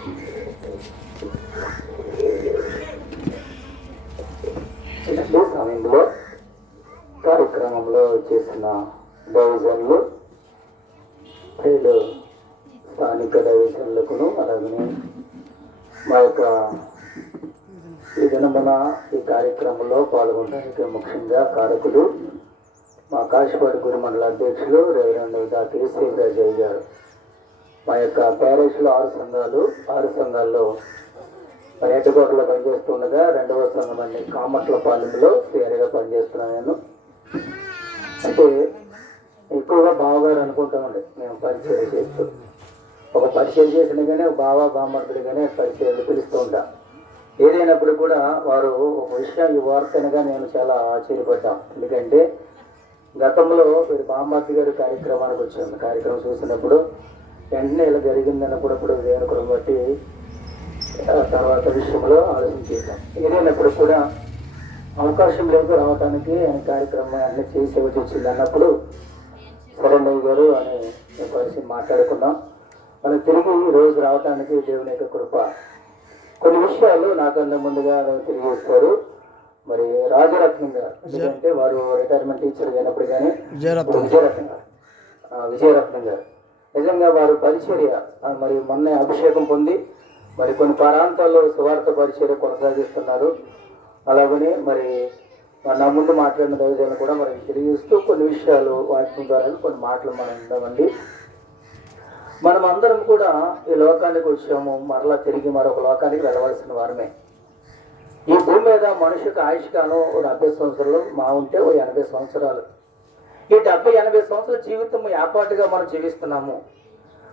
ఈ సమయంలో కార్యక్రమంలో చేసిన దైవజనులు స్థానిక దైవజనులకును అలాగే మా యొక్క ఈ దినమున ఈ కార్యక్రమంలో పాల్గొనడానికి ముఖ్యంగా కారకులు మా కాశీపాటి గురి మండల అధ్యక్షులు రేవరెండు డాక్టర్ శ్రీరాజయ్య గారు. మా యొక్క ప్యారిస్లో ఆరు సంఘాలు ఆరు సంఘాల్లో మరి పనిచేస్తుండగా రెండవ సంఘం అండి కామట్ల పాలెంలో పేరుగా పనిచేస్తున్నాను నేను. అంటే ఎక్కువగా బావగారు అనుకుంటామండి మేము పరిచయం చేస్తూ. ఒక పరిచయం చేసిన కానీ ఒక బావ బామ్మర్తులు కానీ పరిచయాలు పిలుస్తూ ఉంటాం. ఏదైనప్పుడు కూడా వారు ఒక విషయం ఈ వార్తనగా నేను చాలా ఆశ్చర్యపడ్డాం. ఎందుకంటే గతంలో వీరు బామ్మర్తి గారి కార్యక్రమానికి వచ్చాను కార్యక్రమం చూసినప్పుడు వెంటనే ఇలా జరిగిందన్నప్పుడు అప్పుడు దేవుని బట్టి తర్వాత విషయంలో ఆలోచన చేశాం. ఏదైనప్పుడు కూడా అవకాశం లేక రావడానికి ఆయన కార్యక్రమం అన్ని చేసేవచ్చి వచ్చింది అన్నప్పుడు సరేంద్రయ్య గారు అని కలిసి మాట్లాడుకున్నాం. మనం తిరిగి ఈ రోజు రావడానికి దేవుని యొక్క కృప. కొన్ని విషయాలు నాకన్నా ముందుగా తెలియజేస్తారు. మరి రాజరత్నం గారు ఎందుకంటే వారు రిటైర్మెంట్ టీచర్ అయినప్పుడు కానీ విజయరత్నం. గారు. విజయరత్నం గారు. నిజంగా వారు పరిచర్య మరియు మరి మొన్న అభిషేకం పొంది మరి కొన్ని ప్రాంతాల్లో సువార్త పరిచర్య కొనసాగిస్తున్నారు. అలాగనే మరి నా ముందు మాట్లాడిన దైవజనం కూడా మరి తెలియజేస్తూ కొన్ని విషయాలు వాటి ద్వారా కొన్ని మాటలు మనం ఉందామండి మనం అందరం కూడా ఈ లోకానికి వచ్చాము మరలా తిరిగి మరొక లోకానికి వెళ్ళవలసిన వారమే. ఈ భూమి మీద మనిషికి ఆయుష్కాలం ఓ డెబ్బై సంవత్సరాలు మా ఉంటే ఓ ఎనభై సంవత్సరాలు. ఈ డెబ్బై ఎనభై సంవత్సరాల జీవితం ఏపాటుగా మనం జీవిస్తున్నాము.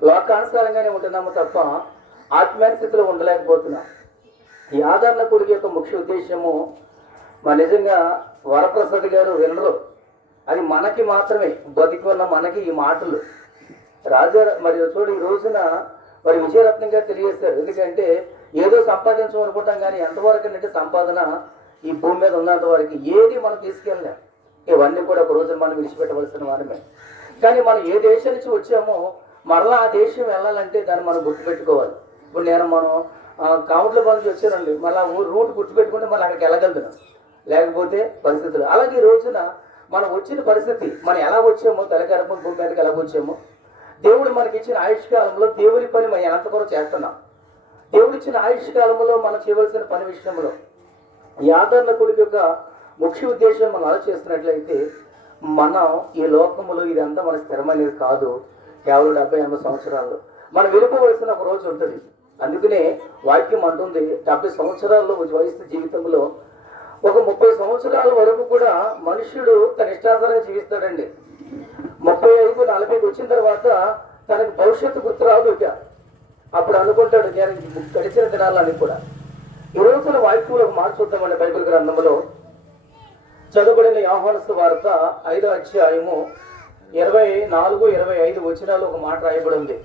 లోకానుసారంగానే ఉంటున్నాము తప్ప ఆత్మీయ స్థితిలో ఉండలేకపోతున్నాం. ఈ ఆదరణ కొడుకు యొక్క ముఖ్య ఉద్దేశము మన నిజంగా వరప్రసాద్ గారు వినరు. అది మనకి మాత్రమే బతికి ఉన్న మనకి ఈ మాటలు. రాజా మరి చూడు ఈ రోజున మరి విజయరత్నం గారు తెలియజేస్తారు ఎందుకంటే ఏదో సంపాదించమనుకుంటాం కానీ ఎంతవరకు అంటే సంపాదన ఈ భూమి మీద ఉన్నంత వరకు ఏది మనం తీసుకెళ్ళలేం. ఇవన్నీ కూడా ఒక రోజు మనం విడిచిపెట్టవలసిన వారమే. కానీ మనం ఏ దేశం నుంచి వచ్చామో మరలా ఆ దేశం వెళ్ళాలంటే దాన్ని మనం గుర్తుపెట్టుకోవాలి. ఇప్పుడు నేను మనం కౌంట్ల నుంచి వచ్చానండి. మళ్ళీ ఊరు రూట్ గుర్తుపెట్టుకుంటే మనం అక్కడికి వెళ్ళగలుగుతున్నాం లేకపోతే పరిస్థితులు. అలాగే ఈ రోజున మనం వచ్చిన పరిస్థితి మనం ఎలా వచ్చామో తలకరపం భూమి మీదకి ఎలా వచ్చామో దేవుడు మనకి ఇచ్చిన ఆయుష్ కాలంలో దేవుడి పని మనం ఎంతవరకు చేస్తున్నాం? దేవుడు ఇచ్చిన ఆయుష్ కాలంలో మనం చేయవలసిన పని విషయంలో ఈ కొడుకు యొక్క ముఖ్య ఉద్దేశం మనం ఆలోచిస్తున్నట్లయితే మనం ఈ లోకములో ఇదంతా మన స్థిరమైనది కాదు. కేవలం డెబ్బై ఎనభై సంవత్సరాలు. మనం వెళ్ళిపోవలసిన ఒక రోజు ఉంటుంది. అందుకనే వాక్యం అంటుంది డెబ్బై సంవత్సరాల్లో వయసు జీవితంలో ఒక ముప్పై సంవత్సరాల వరకు కూడా మనుష్యుడు తన ఇష్టానుసారంగా జీవిస్తాడండి. ముప్పై ఐదు నలభైకి వచ్చిన తర్వాత తనకు భవిష్యత్తు గుర్తు రాదు ఇక. అప్పుడు అనుకుంటాడు నేను గడిచిన దినాలని కూడా. ఈ రోజున వాక్యంలో మార్చుద్దామండి బైబిల్ గ్రంథంలో. చదువుబడిన యోహానసు వార్త ఐదో అధ్యాయము ఇరవై నాలుగు ఇరవై ఐదు వచనాలు ఒక మాట రాయబడి ఉంది.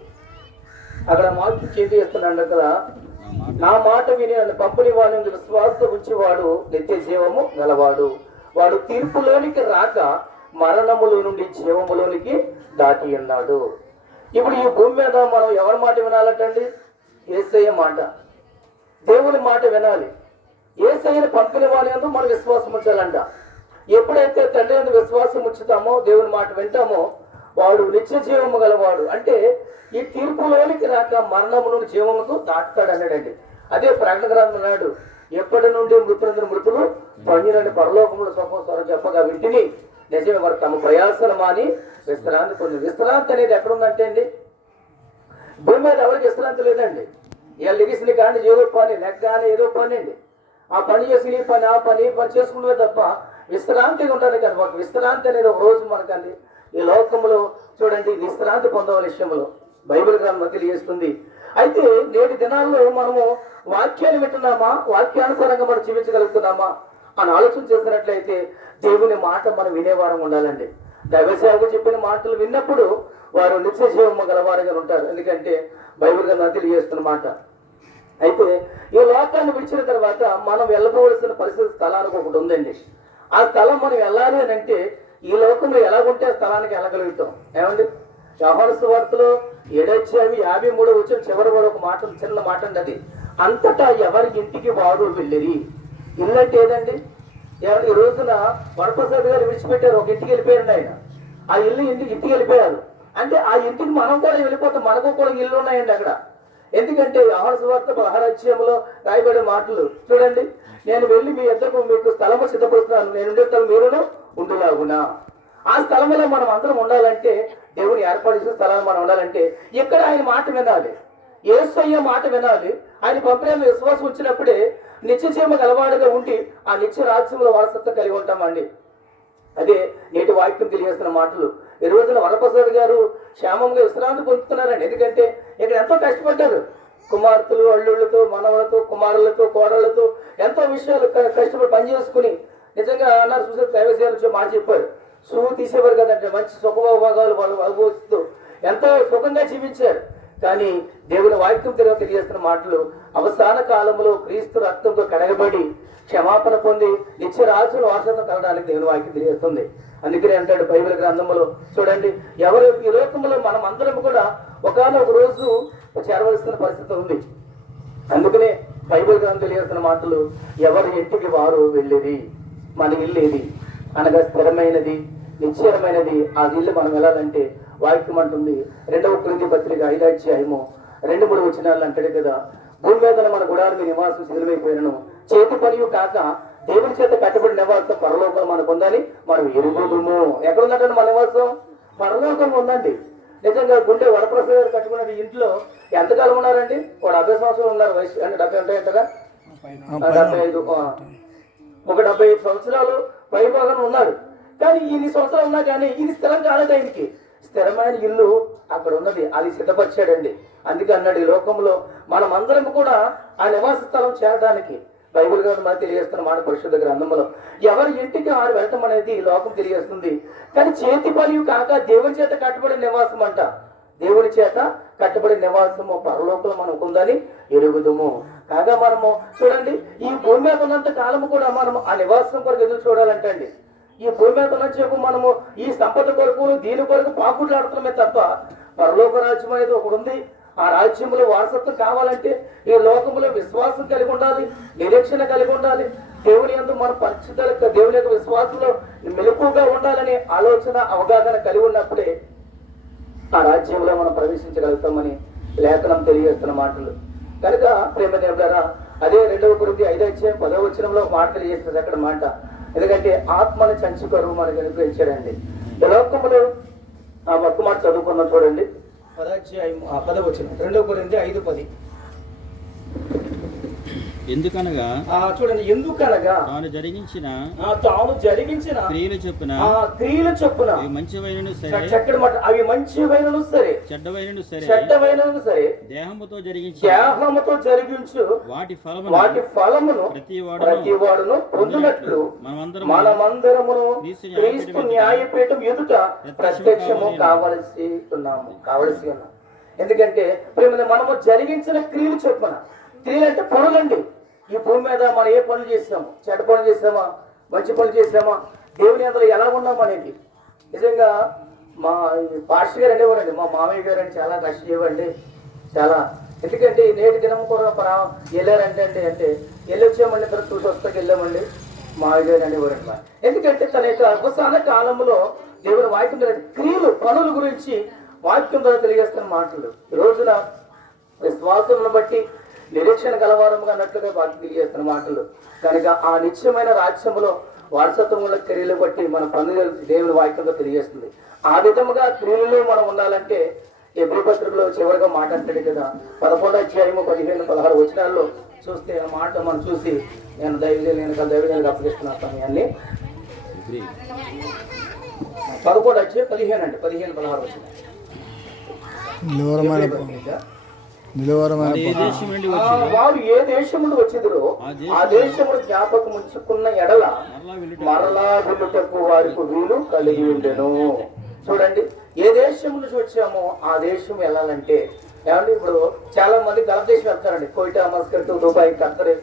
అక్కడ మాట చేతి చేస్తున్నాడు కదా నా మాట విని నన్ను పంపిణీ వాడిని విశ్వాసం ఉంచేవాడు నిత్య జీవము గలవాడు. వాడు తీర్పులోనికి రాక మరణములో నుండి జీవములోనికి దాటి ఉన్నాడు. ఇప్పుడు ఈ భూమి మీద మనం ఎవరి మాట వినాలటండి? ఏసయ్య మాట. దేవుని మాట వినాలి. ఏసయ్యని పంపిన వారి మనం విశ్వాసం ఉంచాలంట. ఎప్పుడైతే తండ్రి అందు విశ్వాసం ఉంచుతామో దేవుని మాట వింటామో వాడు నిత్య జీవము గలవాడు. అంటే ఈ తీర్పులోనికి రాక మరణము నుండి జీవముకు దాటుతాడు అన్నాడండి అదే ప్రకటన గ్రంథం అన్నాడు ఎప్పటి నుండి మృతులందరూ మృతులు? పండినని పరలోకములు స్వపం స్వరం చెప్పగా వింటిని. నిజమే వారు తమ ప్రయాసలు మాని విశ్రాంతి పొంది. విశ్రాంతి అనేది ఎక్కడ ఉందంటే అండి? భూమి మీద ఎవరికి విశ్రాంతి లేదండి. ఇవాళ లెగిసిన కానీ ఏదో పని లెక్క కానీ ఏదో పని అండి. ఆ పని చేసి ఈ పని ఆ పని ఈ పని చేసుకుంటే తప్ప విశ్రాంతిగా ఉంటారు కానీ మాకు. విశ్రాంతి అనేది ఒక రోజు మనకండి. ఈ లోకంలో చూడండి విశ్రాంతి పొందవల విషయంలో బైబిల్ గ్రంథం తెలియజేస్తుంది. అయితే నేటి దినాల్లో మనము వాక్యాన్ని వింటున్నామా? వాక్యానుసారంగా మనం జీవించగలుగుతున్నామా? అని ఆలోచన చేసినట్లయితే దేవుని మాట మనం వినేవారం ఉండాలండి. దైవసేవకు చెప్పిన మాటలు విన్నప్పుడు వారు నిత్య జీవము గలవారుగా ఉంటారు. ఎందుకంటే బైబిల్ గ్రంథం తెలియజేస్తున్న మాట. అయితే ఈ లోకాన్ని విడిచిన తర్వాత మనం వెళ్ళబోవలసిన పరిస్థితి స్థలానికి ఒకటి ఉందండి. ఆ స్థలం మనం వెళ్ళాలి అని అంటే ఈ లోకంలో ఎలాగుంటే ఆ స్థలానికి వెళ్ళగలుగుతాం. ఏమండి? యోహాను సువార్తలో ఏడొచ్చావి యాభై మూడు వచ్చిన చివరి వాడు ఒక మాట చిన్న మాట అండి అది అంతటా ఎవరి ఇంటికి వారు వెళ్ళిరి. ఇల్లు అంటే ఏదండి? ఎవరి ఈ రోజున వరప్రసాద్ గారు విడిచిపెట్టారు. ఒక ఇంటికి వెళ్ళిపోయారు ఆయన. ఆ ఇల్లు ఇంటికి ఇంటికి వెళ్ళిపోయారు. అంటే ఆ ఇంటికి మనం కూడా వెళ్ళిపోతాం మనకు కూడా ఇల్లు ఉన్నాయండి అక్కడ. ఎందుకంటే ఆహార మహారాజ్యంలో రాయబడే మాటలు చూడండి. నేను వెళ్ళి మీ ఇద్దరు మీకు స్థలము సిద్ధపరుస్తున్నాను. నేను ఉండే స్థలం మీరును ఉండులాగునా? ఆ స్థలంలో మనం అందరం ఉండాలంటే దేవుని ఏర్పాటు చేసిన స్థలాన్ని మనం ఉండాలంటే ఇక్కడ ఆయన మాట వినాలి? ఏసయ్య మాట వినాలి? ఆయన పంపిన విశ్వాసం వచ్చినప్పుడే నిత్యజీవ గలవాడుగా ఉండి ఆ నిత్య రాజ్యంలో వారసత్వం కలిగి ఉంటామండి. అదే నేటి వాక్యం తెలియజేస్తున్న మాటలు. ఈ రోజున వరప్రసాద్ గారు క్షేమంగా విశ్రాంతి పొందుతున్నారండి ఎందుకంటే ఇక్కడ ఎంతో కష్టపడ్డారు. కుమార్తెలు అల్లుళ్ళతో మనవలతో కుమారులతో కోడళ్ళతో ఎంతో విషయాలు క- కష్టపడి పనిచేసుకుని నిజంగా అన్నారు చూసే ప్రైవేసీ మాట చెప్పారు. సువ్వు తీసేవారు కదంటే మంచి సుఖభోగాలు వాళ్ళు అనుభవిస్తూ ఎంతో సుఖంగా జీవించారు. కానీ దేవుని వాక్యం తెలియ తెలియజేస్తున్న మాటలు అవసాన కాలంలో క్రీస్తు రక్తంతో కడగబడి క్షమాపణ పొంది నిత్య రాజుల వారసత్వం కలడానికి దేవుని వాక్యం తెలియజేస్తుంది. అందుకనే అంటాడు బైబిల్ గ్రంథంలో చూడండి ఎవరు ఈ లోకంలో మనం అందరం కూడా ఒకనొక రోజు చేరవలసిన పరిస్థితి ఉంది. అందుకనే బైబిల్ గ్రంథం తెలియజేస్తున్న మాటలు ఎవరి ఇంటికి వారు వెళ్ళేది? మన ఇల్లు ఏది? అనగా స్థిరమైనది నిశ్చయమైనది. ఆ ఇల్లు మనం వెళ్ళాలంటే వాక్యం అంటుంది రెండవ కృతి పత్రిక ఐదాధ్యాయము రెండు మూడు వచనాలు అంటాడు కదా. భూమి మీద మన గుడాలు మీ నివాసం శిథిలమైపోయినను. చేతి పనియు కాక దేవుని చేత కట్టబడిన నివాసం పరలోకం మనకు ఉందని మనం ఎరుగుదుము. ఎక్కడ ఉందంటే మన నివాసం? పరలోకం ఉందండి. నిజంగా గుండె వరప్రసాద్ గారు కట్టుకున్న ఇంట్లో ఎంతకాలం ఉన్నారండి? ఒక డెబ్బై సంవత్సరాలు ఉన్నారు వయసు అంటే డెబ్బై ఉంటాయంటగా ఆ, డెబ్బై ఐదు. ఒక డెబ్బై ఐదు సంవత్సరాలు పైభాగం ఉన్నారు కానీ ఇన్ని సంవత్సరాలు ఉన్నా కానీ ఇది స్థిరం కాలేదు ఆయనకి. స్థిరమైన ఇల్లు అక్కడ ఉన్నది. అది సిద్ధపరిచాడండి. అందుకే అన్నాడు ఈ లోకంలో మనం అందరం కూడా ఆ నివాస స్థలం చేరడానికి బైబిల్ గారు మనకి తెలియజేస్తున్న మాట పరిశుద్ధ గ్రంథంలో ఎవరి ఇంటికి ఆరు వెళ్ళటం అనేది ఈ లోకం తెలియజేస్తుంది. కానీ చేతి పని కాక దేవుని చేత కట్టబడిన నివాసం అంట. దేవుడి చేత కట్టబడి నివాసము పరలోకంలో మనం ఉందని ఎరుగుదము. కాగా మనము చూడండి ఈ భూమి మీద ఉన్నంత కాలము కూడా మనము ఆ నివాసం కొరకు ఎదురు చూడాలంటండి. ఈ భూమి మీద ఉన్న చెప్పు మనము ఈ సంపద కొరకు దీని కొరకు పాకుట్లాడుతున్నామే తప్ప పరలోక రాజ్యం అనేది ఒకటి ఉంది. ఆ రాజ్యంలో వారసత్వం కావాలంటే ఈ లోకంలో విశ్వాసం కలిగి ఉండాలి నిరీక్షణ కలిగి ఉండాలి. దేవుని యందు మన పరిస్థితుల దేవుని యొక్క విశ్వాసంలో మెలకుగా ఉండాలనే ఆలోచన అవగాహన కలిగి ఉన్నప్పుడే ఆ రాజ్యంలో మనం ప్రవేశించగలుగుతామని లేఖనం తెలియజేస్తున్న మాటలు. కనుక ప్రేమ దేవుడారా అదే రెండవ గురించి ఐదో అధ్యాయం పదవ వచనంలో మాటలు మాట తెలియజేస్తుంది అక్కడ మాట. ఎందుకంటే ఆత్మని చంచుకరువు మనకు అనుగ్రహించాడండి ఈ లోకంలో ఆ ఒక్క మాట చదువుకున్నాం చూడండి. పదాధ్యాయం ఆ పదవచనం. రెండవ గురించి ఐదు పది. ఎందుకనగా చూడండి ఎందుకనగా తాను జరిగించిన తాను జరిగించిన క్రియలు చొప్పున క్రియల చొప్పున అవి మంచివైనను సరే. చక్కటి మాట అవి మంచివైనను సరే. చెడ్డవైనను సరే. చెడ్డమైనను సరే. దేహముతో జరిగించి త్యాగముతో జరిగించు వాటి వాటి ఫలమును ప్రతి ప్రతి వాడును పొందినట్లు మనమందరం మనమందరమును క్రీస్తు న్యాయపీఠం ఎదుట ప్రత్యక్షము కావలసి ఉన్నాము. కావలసి ఉన్నాం ఎందుకంటే ప్రేమ మనము జరిగించిన క్రియలు చెప్పున స్త్రీలు అంటే పనులండి ఈ భూమి మీద మనం ఏ పనులు చేసినాము చెడ్డ పనులు చేసినామా మంచి పనులు చేసినామా దేవుని అందరూ ఎలా ఉన్నాం అనేది. నిజంగా మా పాస్టర్ గారు అనేవారండి మా మామయ్య గారు అని చాలా కష్టం చేయవండి చాలా. ఎందుకంటే నేటి దినం కూడా పరా వెళ్ళారంటే అంటే అంటే వెళ్ళొచ్చామండి తర్వాత చూసి వస్తాకి వెళ్ళామండి. మామయ్య గారు అనేవారండి మా ఎందుకంటే తన యొక్క అవసాన కాలంలో దేవుని వాక్యం ద్వారా క్రియలు పనుల గురించి వాక్యం ద్వారా తెలియజేస్తున్న మాటలు. ఈ రోజున విశ్వాసమును బట్టి నిరీక్షణ గలవారముగా అన్నట్లుగా వాక్యం తెలియజేస్తున్న మాటలు. కనుక ఆ నిత్యమైన రాజ్యములో వారసత్వం ఉన్న క్రియలు బట్టి మన పనులు దేవుని వాక్యంతో తెలియజేస్తుంది. ఆ విధముగా క్రియలలో మనం ఉండాలంటే ఎబ్రి పత్రికలో చివరిగా మాట అంటాడు కదా. పదకొండు అధ్యాయము పదిహేను పదహారు వచనాల్లో చూస్తే ఆ మాట మనం చూసి నేను దైవజన్ నేను దైవజానికి అప్పగిస్తున్న సమయాన్ని పదకొండు అధ్యాయం పదిహేను అండి పదిహేను పదహారు వచ్చిన నిలువరమైన వారు ఏ దేశం నుండి వచ్చిందో? ఆ దేశమును జ్ఞాపకం ఉంచుకున్న ఎడల మరలా వెళ్ళుట మరలా వెళ్ళుటకు వారికి వీలు కలిగి ఉండెను. చూడండి ఏ దేశం నుంచి వచ్చామో ఆ దేశం వెళ్ళాలంటే ఏమంటే ఇప్పుడు చాలా మంది గల్ఫ్ దేశం వెళ్తారండి కోయిటా మస్కట్ దుబాయ్ ఖత్తర్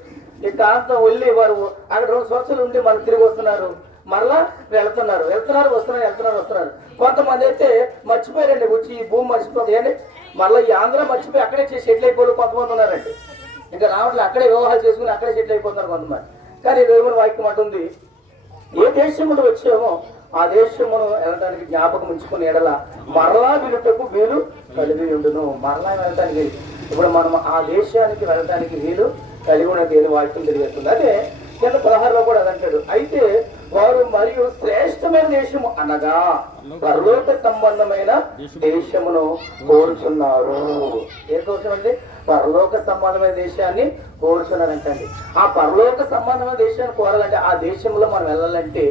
ఈ ప్రాంతం వెళ్ళి వారు అక్కడ రెండు సంవత్సరాలు ఉండి మళ్ళీ తిరిగి వస్తున్నారు. మరలా వెళ్తున్నారు. వెళ్తున్నారు వస్తున్నారు వెళ్తున్నారు వస్తున్నారు. కొంతమంది అయితే మర్చిపోయారండి వచ్చి ఈ భూమి మర్చిపోయింది ఏంటి? మళ్ళీ ఈ ఆంధ్ర మర్చిపోయి అక్కడే చేసి సెటిల్ అయిపోయి కొంతమంది ఉన్నారండి. ఇంకా రావట్లే అక్కడే వివాహాలు చేసుకుని అక్కడే సెటిల్ అయిపోతున్నారు కొంతమంది. కానీ దేవుని వాక్యం అంటుంది ఏ దేశములు వచ్చామో ఆ దేశమును వెళ్ళడానికి జ్ఞాపకం ఉంచుకుని ఎడల మరలా వీలుటకు వీలు కలిగి ఉండును. మరలా వెళ్ళటానికి ఇప్పుడు మనం ఆ దేశానికి వెళ్ళటానికి వీలు కలిగి ఉన్నది ఏది వాక్యం తెలియజేస్తుంది. అదే కింద పదహారులో కూడా అదంటాడు. అయితే వారు మరియు శ్రేష్టమైన దేశము అనగా పరలోక సంబంధమైన దేశమును కోరుచున్నారు. ఏ కోరుచున్నారు అంటే పరలోక సంబంధమైన దేశాన్ని కోరుచున్నారంటండి. ఆ పరలోక సంబంధమైన దేశాన్ని కోరాలంటే ఆ దేశంలో మనం వెళ్ళాలంటే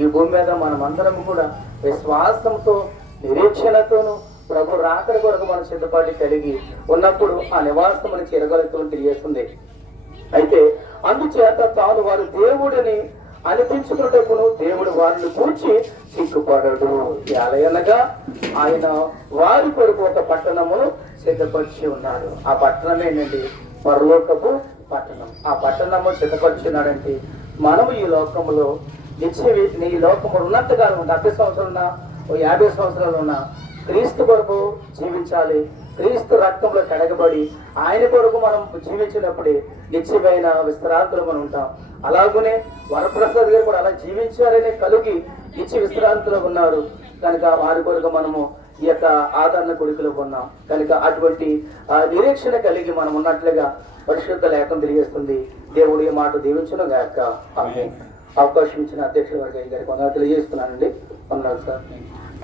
ఈ భూమి మీద మనం అందరం కూడా విశ్వాసంతో నిరీక్షణతోనూ ప్రభు రాకడ కొరకు మన సిద్ధపాటు కలిగి ఉన్నప్పుడు ఆ నివాసమును చేరగలుగుతూ తెలియజేస్తుంది. అయితే అందుచేత తాను వారు దేవుడిని అనిపించుకున్నటకును దేవుడు వారిని కూర్చి సిగ్గుపడడు. ఎలయనగా ఆయన వారి కొరకు ఒక పట్టణమును సిద్ధపరిచి ఉన్నాడు. ఆ పట్టణం ఏంటండి? పరలోకపు పట్టణం. ఆ పట్టణము సిద్ధపరిచున్నాడంటే మనము ఈ లోకములో నిత్య ఈ లోకము ఉన్నంతకాలం డెబ్బై సంవత్సరాలు ఉన్నా ఓ యాభై సంవత్సరాలు ఉన్నా క్రీస్తు కొరకు జీవించాలి. క్రీస్తు రక్తంలో కడగబడి ఆయన కొరకు మనం జీవించినప్పుడే నిత్యమైన విశ్రాంతులు మనం ఉంటాం. అలాగనే వరప్రసాద్ గారు కూడా అలా జీవించారనే కలిగి నిత్య విశ్రాంతిలో ఉన్నారు. కనుక వారి కొరకు మనము ఈ యొక్క ఆదరణ కొడుకులో ఉన్నాం. కనుక అటువంటి నిరీక్షణ కలిగి మనం ఉన్నట్లుగా పరిశుద్ధ లేఖం తెలియజేస్తుంది. దేవుడి ఈ మాట దీవించడం గాక. అవకాశం ఇచ్చిన అధ్యక్షుల వర్గ గారికి వందలు తెలియజేస్తున్నానండి. వందనాలు సార్.